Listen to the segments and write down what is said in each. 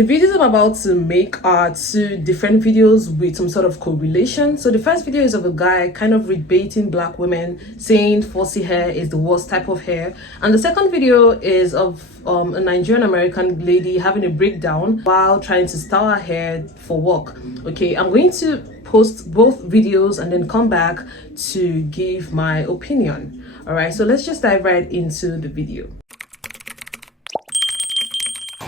The videos I'm about to make are two different videos with some sort of correlation. So the first video is of a guy kind of rebating black women, saying 4C hair is the worst type of hair. And the second video is of a Nigerian American lady having a breakdown while trying to style her hair for work. Okay, I'm going to post both videos and then come back to give my opinion. All right, so let's just dive right into the video.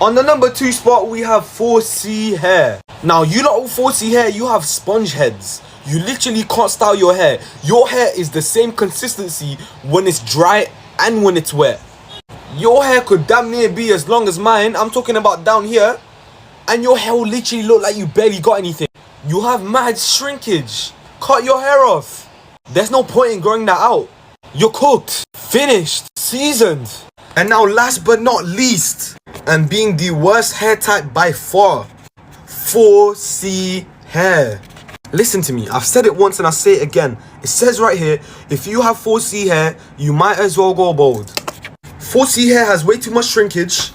On the number 2 spot, we have 4C hair. Now, you lot with 4C hair, you have sponge heads. You literally can't style your hair. Your hair is the same consistency when it's dry and when it's wet. Your hair could damn near be as long as mine. I'm talking about down here. And your hair will literally look like you barely got anything. You have mad shrinkage. Cut your hair off. There's no point in growing that out. You're cooked, finished, seasoned. And now last but not least, and being the worst hair type by far, 4C hair. Listen to me, I've said it once and I'll say it again. It says right here, if you have 4C hair, you might as well go bald. 4C hair has way too much shrinkage.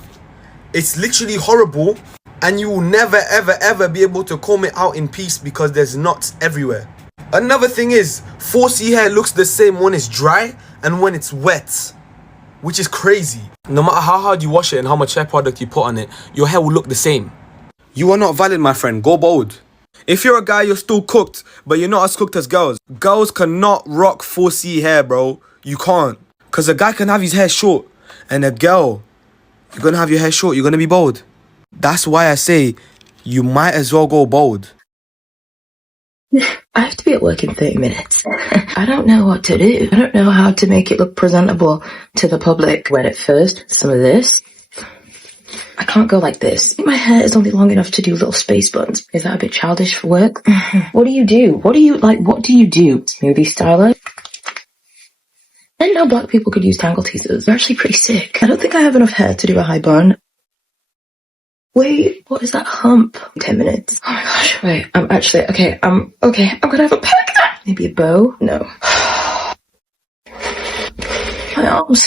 It's literally horrible. And you will never ever ever be able to comb it out in peace because there's knots everywhere. Another thing is, 4C hair looks the same when it's dry and when it's wet, which is crazy. No matter how hard you wash it and how much hair product you put on it, your hair will look the same. You are not valid, my friend. Go bald. If you're a guy, you're still cooked, but you're not as cooked as girls. Girls cannot rock 4C hair, bro. You can't. Because a guy can have his hair short, and a girl, you're going to have your hair short, you're going to be bald. That's why I say, you might as well go bald. I have to be at work in 30 minutes. I don't know what to do. I don't know how to make it look presentable to the public. When at first, some of this, I can't go like this. My hair is only long enough to do little space buns. Is that a bit childish for work? What do you do? What do you do? Smoothie styler? I didn't know black people could use tangle teasers. They're actually pretty sick. I don't think I have enough hair to do a high bun. Wait, what is that hump? 10 minutes. Oh my gosh, wait, I'm gonna have a peck. Maybe a bow? No. My arms.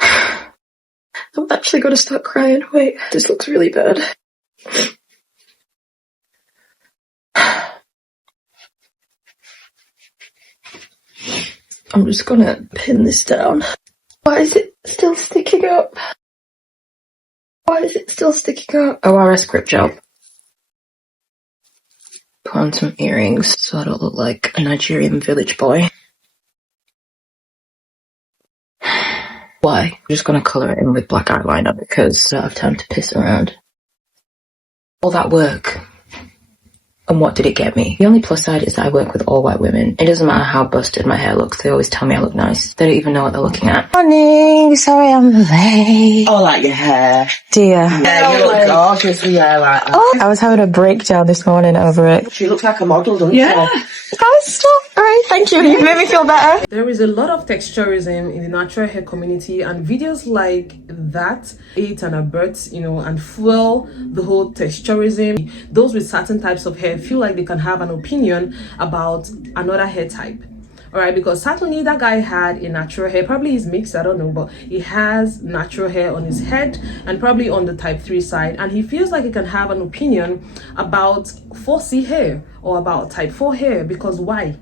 I'm actually gonna start crying. Wait, this looks really bad. I'm just gonna pin this down. Why is it still sticking up? Why is it still sticking out? ORS grip job. Put on some earrings so I don't look like a Nigerian village boy. Why? I'm just gonna colour it in with black eyeliner because I don't have time to piss around. All that work. And what did it get me? The only plus side is that I work with all white women. It doesn't matter how busted my hair looks. They always tell me I look nice. They don't even know what they're looking at. Morning, sorry I'm late. Oh, like your hair. Dear. Yeah, you look gorgeous with your hair like that. Oh, I was having a breakdown this morning over it. She looks like a model, doesn't Yeah. she? Oh, stop. All right, thank you. You made me feel better. There is a lot of texturism in the natural hair community, and videos like that aid and abet, and fuel the whole texturism. Those with certain types of hair feel like they can have an opinion about another hair type. All right, because certainly that guy had a natural hair, probably he's mixed, I don't know, but he has natural hair on his head and probably on the type 3 side, and he feels like he can have an opinion about 4C hair or about type 4 hair, because why?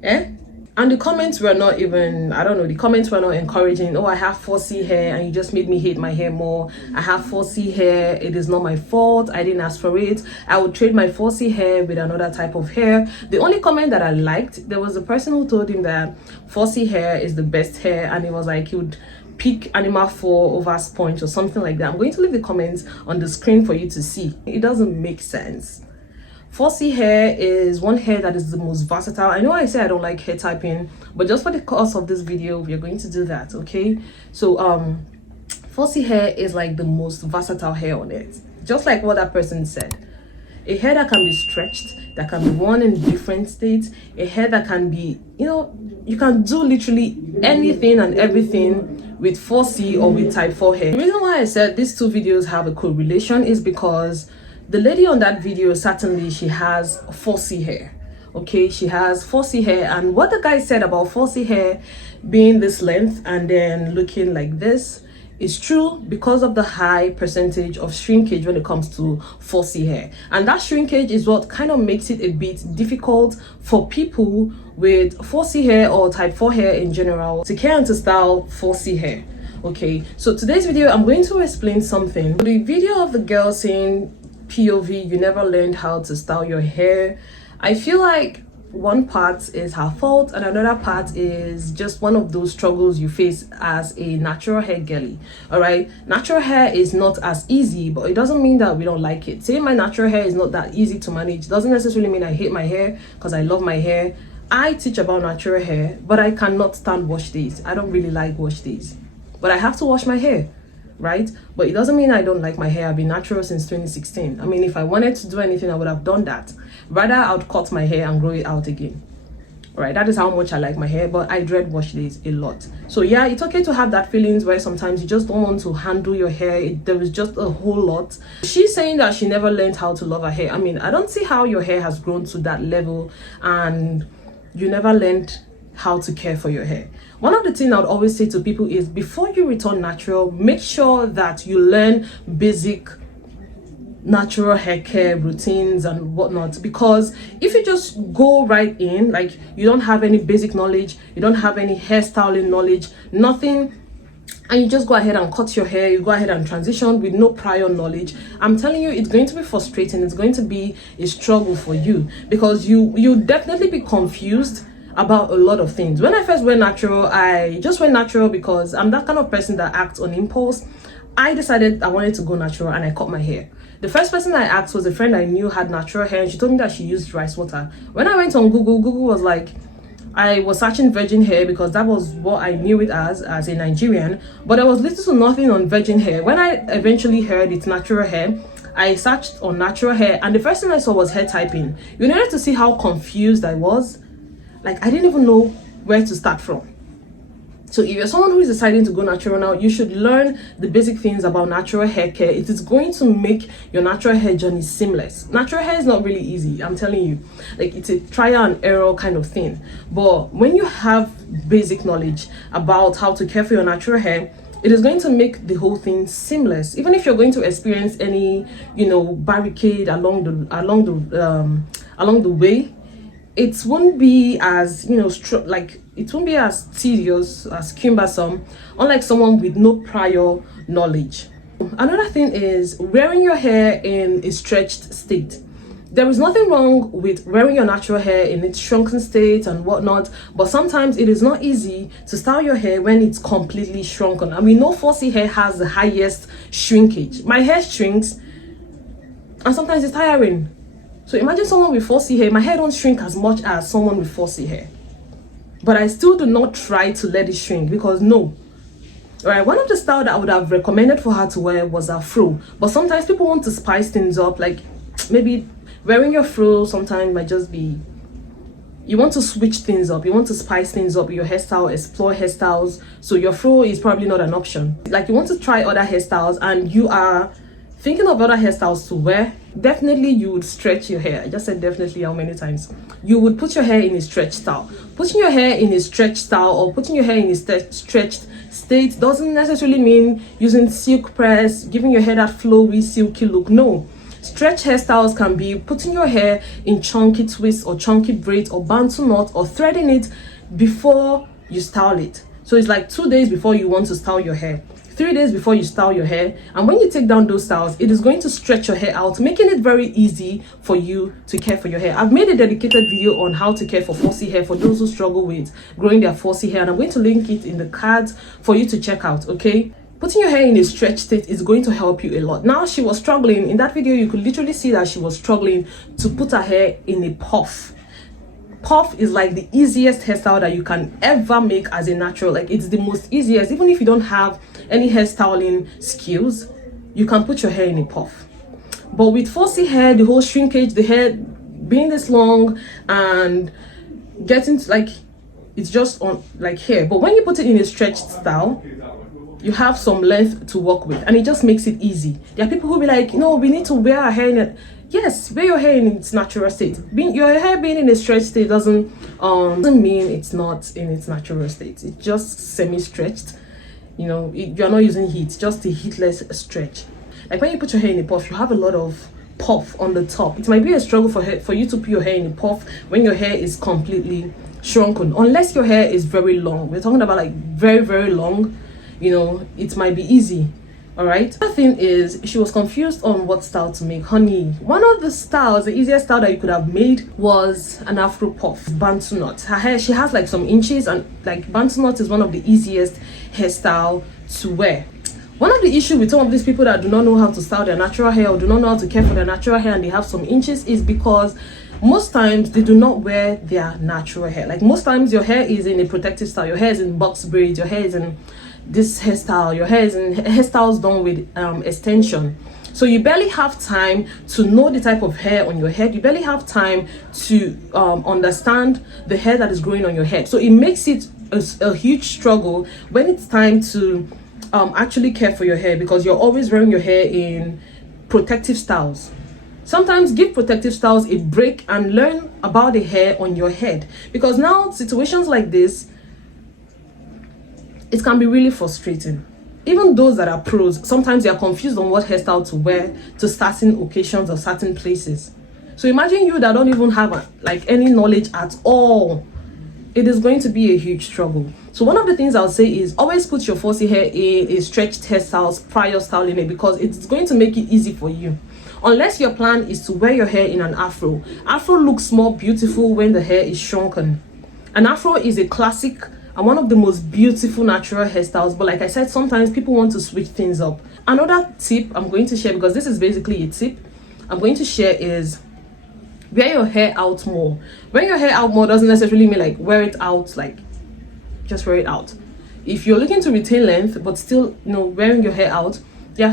And the comments were not even, the comments were not encouraging. Oh, I have 4C hair and you just made me hate my hair more. I have 4C hair, it is not my fault, I didn't ask for it. I would trade my 4C hair with another type of hair. The only comment that I liked, there was a person who told him that 4C hair is the best hair, and it was like he would pick animal 4 over sponge or something like that. I'm going to leave the comments on the screen for you to see. It doesn't make sense. 4C hair is one hair that is the most versatile. I know I say I don't like hair typing, but just for the course of this video, we're going to do that, okay? So 4C hair is like the most versatile hair on it, just like what that person said. A hair that can be stretched, that can be worn in different states, a hair that can be, you can do literally anything and everything with 4C or with type 4 hair. The reason why I said these two videos have a correlation is because the lady on that video, certainly she has 4C hair. Okay, she has 4C hair, and what the guy said about 4C hair being this length and then looking like this It's true because of the high percentage of shrinkage when it comes to 4C hair. And that shrinkage is what kind of makes it a bit difficult for people with 4C hair or type 4 hair in general to care and to style 4C hair. Okay, so today's video I'm going to explain something. The video of the girl saying POV, you never learned how to style your hair. I feel like one part is her fault and another part is just one of those struggles you face as a natural hair girly. All right, natural hair is not as easy, but it doesn't mean that we don't like it. Saying my natural hair is not that easy to manage doesn't necessarily mean I hate my hair, because I love my hair. I teach about natural hair, but I cannot stand wash days. I don't really like wash days, but I have to wash my hair, right? But it doesn't mean I don't like my hair. I've been natural since 2016. I mean, if I wanted to do anything, I would have done that. Rather, I would cut my hair and grow it out again. Right, that is how much I like my hair, but I dread wash days a lot. So yeah, it's okay to have that feelings where sometimes you just don't want to handle your hair. There is just a whole lot. She's saying that she never learned how to love her hair. I mean, I don't see how your hair has grown to that level and you never learned how to care for your hair. One of the things I would always say to people is, before you return natural, make sure that you learn basic natural hair care routines and whatnot, because if you just go right in, like you don't have any basic knowledge, you don't have any hairstyling knowledge, nothing, and you just go ahead and cut your hair, you go ahead and transition with no prior knowledge, I'm telling you, it's going to be frustrating. It's going to be a struggle for you, because you definitely be confused about a lot of things. When I first went natural, I just went natural because I'm that kind of person that acts on impulse. I decided I wanted to go natural and I cut my hair. The first person I asked was a friend I knew had natural hair, and she told me that she used rice water. When I went on Google was like, I was searching virgin hair because that was what I knew it as a Nigerian, but there was little to nothing on virgin hair. When I eventually heard it's natural hair, I searched on natural hair and the first thing I saw was hair typing. You needed to see how confused I was. Like, I didn't even know where to start from. So if you're someone who is deciding to go natural now, you should learn the basic things about natural hair care. It is going to make your natural hair journey seamless. Natural hair is not really easy, I'm telling you. Like, it's a trial and error kind of thing. But when you have basic knowledge about how to care for your natural hair, it is going to make the whole thing seamless. Even if you're going to experience any, barricade along the way, it won't be as, it won't be as tedious, as cumbersome, unlike someone with no prior knowledge. Another thing is wearing your hair in a stretched state. There is nothing wrong with wearing your natural hair in its shrunken state and whatnot, but sometimes it is not easy to style your hair when it's completely shrunken. And we know 4C hair has the highest shrinkage. My hair shrinks and sometimes it's tiring. So imagine someone with 4C hair. My hair don't shrink as much as someone with 4C hair, but I still do not try to let it shrink, because no. All right, one of the styles that I would have recommended for her to wear was a fro, but sometimes people want to spice things up. Like, maybe wearing your fro sometimes might just be, you want to switch things up, you want to spice things up with your hairstyle, explore hairstyles. So your fro is probably not an option. Like, you want to try other hairstyles and you are thinking of other hairstyles to wear. Definitely you would stretch your hair. I just said definitely how many times. You would put your hair in a stretch style. Putting your hair in a stretch style or putting your hair in a stretched state doesn't necessarily mean using silk press, giving your hair that flowy, silky look. No. Stretch hairstyles can be putting your hair in chunky twists or chunky braids or bantu knot, or threading it before you style it. So it's like 2 days before you want to style your hair, 3 days before you style your hair, and when you take down those styles, it is going to stretch your hair out, making it very easy for you to care for your hair. I've made a dedicated video on how to care for 4C hair for those who struggle with growing their 4C hair, and I'm going to link it in the cards for you to check out. Okay, putting your hair in a stretch state is going to help you a lot. Now, she was struggling in that video. You could literally see that she was struggling to put her hair in a puff. Puff is like the easiest hairstyle that you can ever make as a natural. Like, it's the most easiest. Even if you don't have any hairstyling skills, you can put your hair in a puff. But with 4C hair, the whole shrinkage, the hair being this long and getting to, like, it's just on like hair. But when you put it in a stretched style, you have some length to work with, and it just makes it easy. There are people who be like, no, we need to wear our hair in it. Yes, wear your hair in its natural state. Your hair being in a stretched state doesn't mean it's not in its natural state. It's just semi-stretched. You know, you're not using heat, just a heatless stretch. Like when you put your hair in a puff, you have a lot of puff on the top. It might be a struggle for you to put your hair in a puff when your hair is completely shrunken, unless your hair is very long. We're talking about like very, very long, you know, it might be easy. All right. The thing is, she was confused on what style to make. Honey, one of the styles, the easiest style that you could have made was an afro puff, bantu knot. Her hair, she has like some inches, and like bantu knot is one of the easiest hairstyle to wear. One of the issues with some of these people that do not know how to style their natural hair or do not know how to care for their natural hair and they have some inches is because most times they do not wear their natural hair. Like most times your hair is in a protective style, your hair is in box braids, your hair is in this hairstyle, your hair is in hairstyles done with extension. So you barely have time to know the type of hair on your head. You barely have time to understand the hair that is growing on your head. So it makes it a huge struggle when it's time to actually care for your hair, because you're always wearing your hair in protective styles. Sometimes give protective styles a break and learn about the hair on your head, because now situations like this, it can be really frustrating. Even those that are pros, sometimes they are confused on what hairstyle to wear to certain occasions or certain places. So imagine you that don't even have like any knowledge at all. It is going to be a huge struggle. So one of the things I'll say is always put your 4C hair in a stretched hairstyles prior styling it, because it's going to make it easy for you. Unless your plan is to wear your hair in an afro. Afro looks more beautiful when the hair is shrunken. An afro is a classic and one of the most beautiful natural hairstyles, but like I said, sometimes people want to switch things up. Another tip I'm going to share, because this is basically a tip I'm going to share, is wear your hair out more. Wearing your hair out more doesn't necessarily mean like wear it out, like just wear it out. If you're looking to retain length but still, you know, wearing your hair out, there are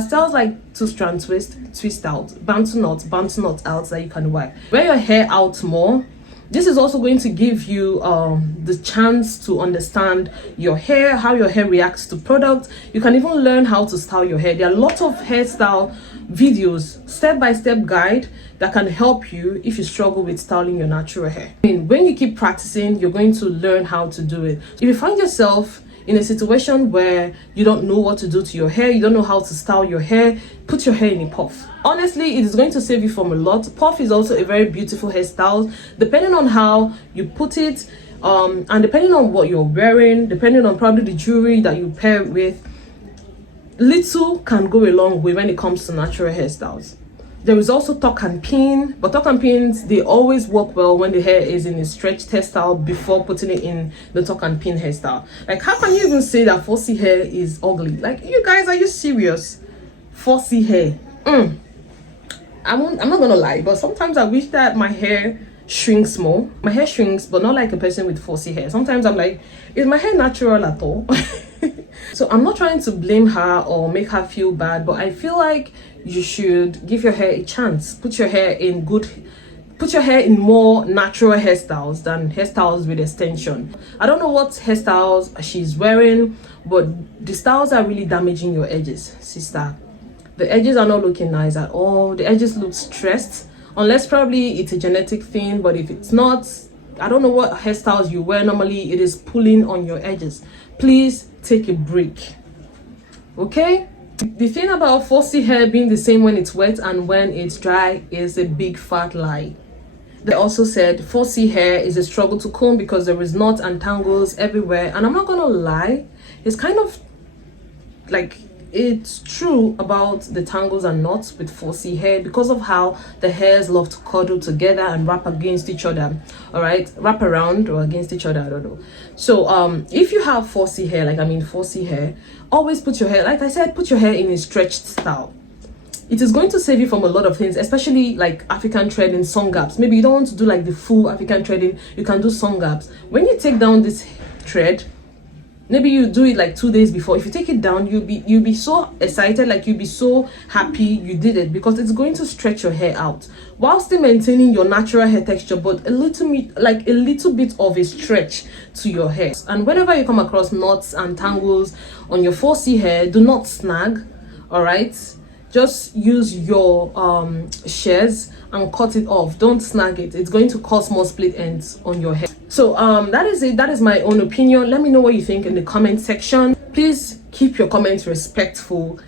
styles like two-strand twist out, bantu knot out that you can wear. Wear your hair out more. This is also going to give you the chance to understand your hair, how your hair reacts to products. You can even learn how to style your hair. There are a lot of hairstyle videos, step-by-step guide that can help you if you struggle with styling your natural hair. I mean, when you keep practicing, you're going to learn how to do it. If you find yourself in a situation where you don't know what to do to your hair, you don't know how to style your hair, put your hair in a puff. Honestly, it is going to save you from a lot. Puff is also a very beautiful hairstyle, depending on how you put it, and depending on what you're wearing, depending on probably the jewelry that you pair it with. Little can go a long way when it comes to natural hairstyles. There is also tuck and pin, but tuck and pins, they always work well when the hair is in a stretched hairstyle before putting it in the tuck and pin hairstyle. Like, how can you even say that 4C hair is ugly? Like, you guys, are you serious? 4C hair. I'm not gonna lie, but sometimes I wish that my hair shrinks more. My hair shrinks, but not like a person with 4C hair. Sometimes I'm like, is my hair natural at all? So I'm not trying to blame her or make her feel bad, but I feel like you should give your hair a chance. Put your hair in more natural hairstyles than hairstyles with extension. I don't know what hairstyles she's wearing, but the styles are really damaging your edges, sister. The edges are not looking nice at all. The edges look stressed, unless probably it's a genetic thing, but if it's not, I don't know what hairstyles you wear normally, it is pulling on your edges. Please take a break, okay? The thing about 4C hair being the same when it's wet and when it's dry is a big fat lie. They also said 4C hair is a struggle to comb because there is knots and tangles everywhere, and I'm not gonna lie, it's kind of like, it's true about the tangles and knots with 4C hair because of how the hairs love to cuddle together and wrap against each other. All right, wrap around or against each other, I don't know. So if you have 4C hair, 4C hair, always put your hair, like I said, put your hair in a stretched style. It is going to save you from a lot of things, especially like African threading, sun gaps. Maybe you don't want to do like the full African threading, you can do sun gaps. When you take down this thread, maybe you do it like 2 days before. If you take it down, you'll be so excited, like you'll be so happy you did it, because it's going to stretch your hair out while still maintaining your natural hair texture, but a little bit of a stretch to your hair. And whenever you come across knots and tangles on your 4C hair, do not snag. All right, just use your shears and cut it off. Don't snag it. It's going to cause more split ends on your hair. So that is it. That is my own opinion. Let me know what you think in the comment section. Please keep your comments respectful.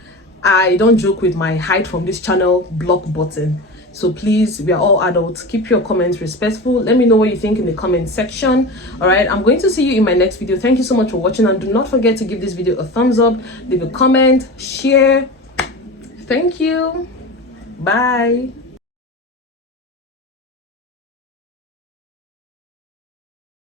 I don't joke with my hide from this channel block button. So please, we are all adults. Keep your comments respectful. Let me know what you think in the comment section. All right, I'm going to see you in my next video. Thank you so much for watching, and do not forget to give this video a thumbs up, leave a comment, share. Thank you. Bye.